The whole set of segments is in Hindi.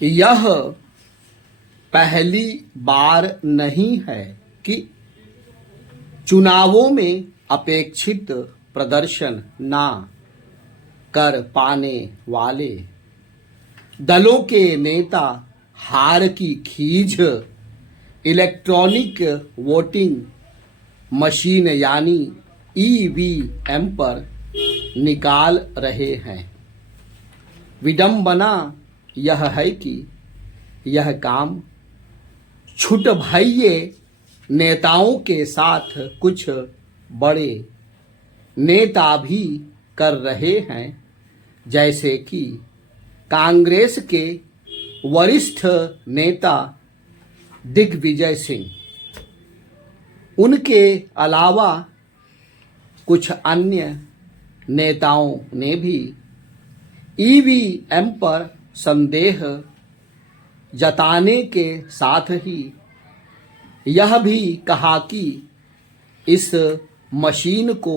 यह पहली बार नहीं है कि चुनावों में अपेक्षित प्रदर्शन ना कर पाने वाले दलों के नेता हार की खींच इलेक्ट्रॉनिक वोटिंग मशीन यानी ईवीएम पर निकाल रहे हैं। विडंबना यह है कि यह काम छुटभइये नेताओं के साथ कुछ बड़े नेता भी कर रहे हैं, जैसे कि कांग्रेस के वरिष्ठ नेता दिग्विजय सिंह। उनके अलावा कुछ अन्य नेताओं ने भी ईवीएम पर संदेह जताने के साथ ही यह भी कहा कि इस मशीन को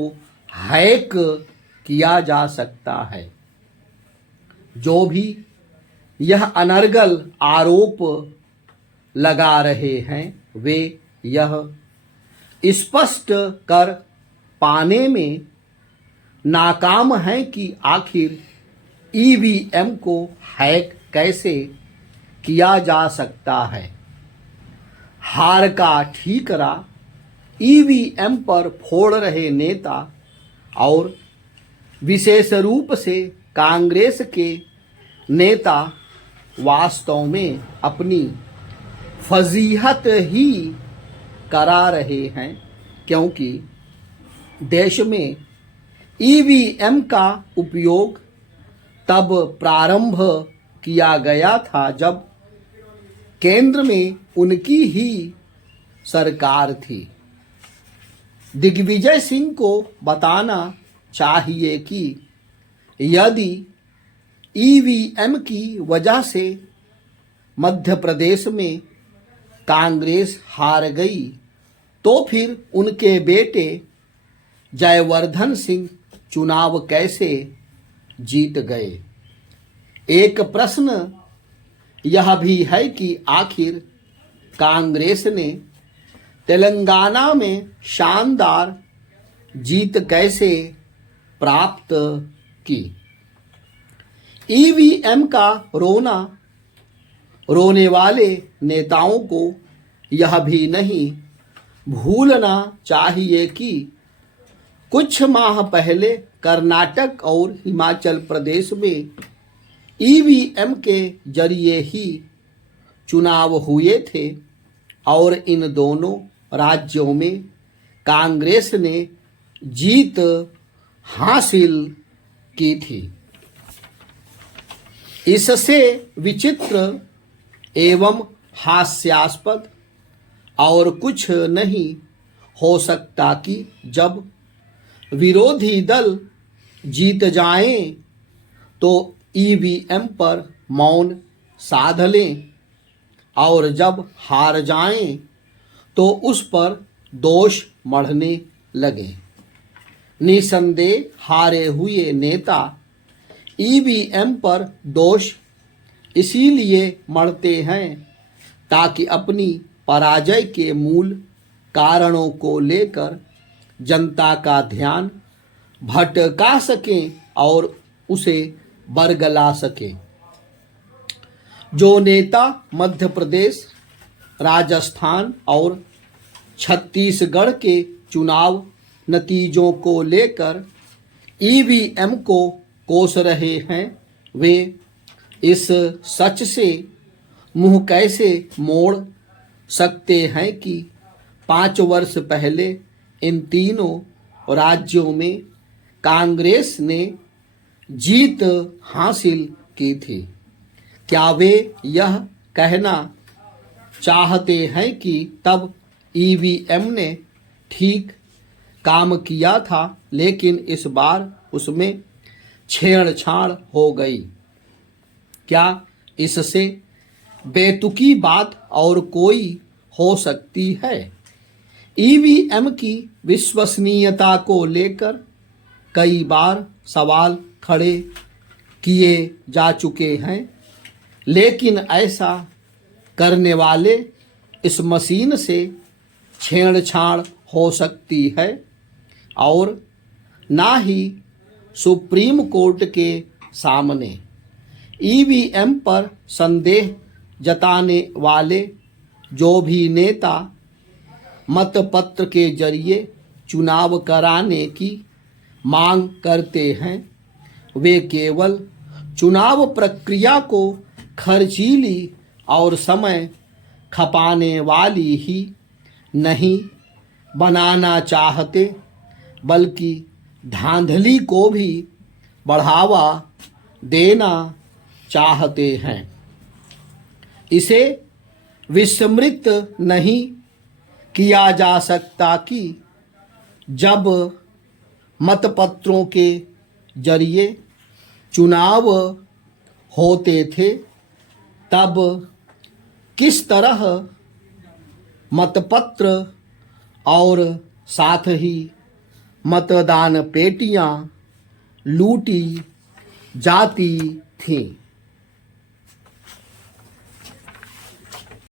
हैक किया जा सकता है। जो भी यह अनर्गल आरोप लगा रहे हैं वे यह स्पष्ट कर पाने में नाकाम हैं कि आखिर ईवीएम को हैक कैसे किया जा सकता है। हार का ठीकरा ईवीएम पर फोड़ रहे नेता और विशेष रूप से कांग्रेस के नेता वास्तव में अपनी फजीहत ही करा रहे हैं, क्योंकि देश में ईवीएम का उपयोग तब प्रारंभ किया गया था जब केंद्र में उनकी ही सरकार थी। दिग्विजय सिंह को बताना चाहिए कि यदि ईवीएम की वजह से मध्य प्रदेश में कांग्रेस हार गई तो फिर उनके बेटे जयवर्धन सिंह चुनाव कैसे जीत गए। एक प्रश्न यह भी है कि आखिर कांग्रेस ने तेलंगाना में शानदार जीत कैसे प्राप्त की। ईवीएम का रोने वाले नेताओं को यह भी नहीं भूलना चाहिए कि कुछ माह पहले कर्नाटक और हिमाचल प्रदेश में ईवीएम के जरिए ही चुनाव हुए थे और इन दोनों राज्यों में कांग्रेस ने जीत हासिल की थी। इससे विचित्र एवं हास्यास्पद और कुछ नहीं हो सकता कि जब विरोधी दल जीत जाएं तो ईवीएम पर मौन साध लें और जब हार जाएं तो उस पर दोष मढ़ने लगे। निसंदेह हारे हुए नेता ईवीएम पर दोष इसीलिए मढ़ते हैं ताकि अपनी पराजय के मूल कारणों को लेकर जनता का ध्यान भटका सकें और उसे बरगला सके। जो नेता मध्य प्रदेश, राजस्थान और छत्तीसगढ़ के चुनाव नतीजों को लेकर ईवीएम को कोस रहे हैं वे इस सच से मुंह कैसे मोड़ सकते हैं कि 5 वर्ष पहले इन तीनों राज्यों में कांग्रेस ने जीत हासिल की थी। क्या वे यह कहना चाहते हैं कि तब ईवीएम ने ठीक काम किया था लेकिन इस बार उसमें छेड़छाड़ हो गई? क्या इससे बेतुकी बात और कोई हो सकती है? ईवीएम की विश्वसनीयता को लेकर कई बार सवाल खड़े किए जा चुके हैं। लेकिन ऐसा करने वाले इस मशीन से छेड़छाड़ हो सकती है और ना ही सुप्रीम कोर्ट के सामने। ईवीएम पर संदेह जताने वाले जो भी नेता मतपत्र के जरिए चुनाव कराने की मांग करते हैं वे केवल चुनाव प्रक्रिया को खर्चीली और समय खपाने वाली ही नहीं बनाना चाहते बल्कि धांधली को भी बढ़ावा देना चाहते हैं। इसे विस्मृत नहीं किया जा सकता कि जब मतपत्रों के जरिए चुनाव होते थे तब किस तरह मतपत्र और साथ ही मतदान पेटियां लूटी जाती थीं।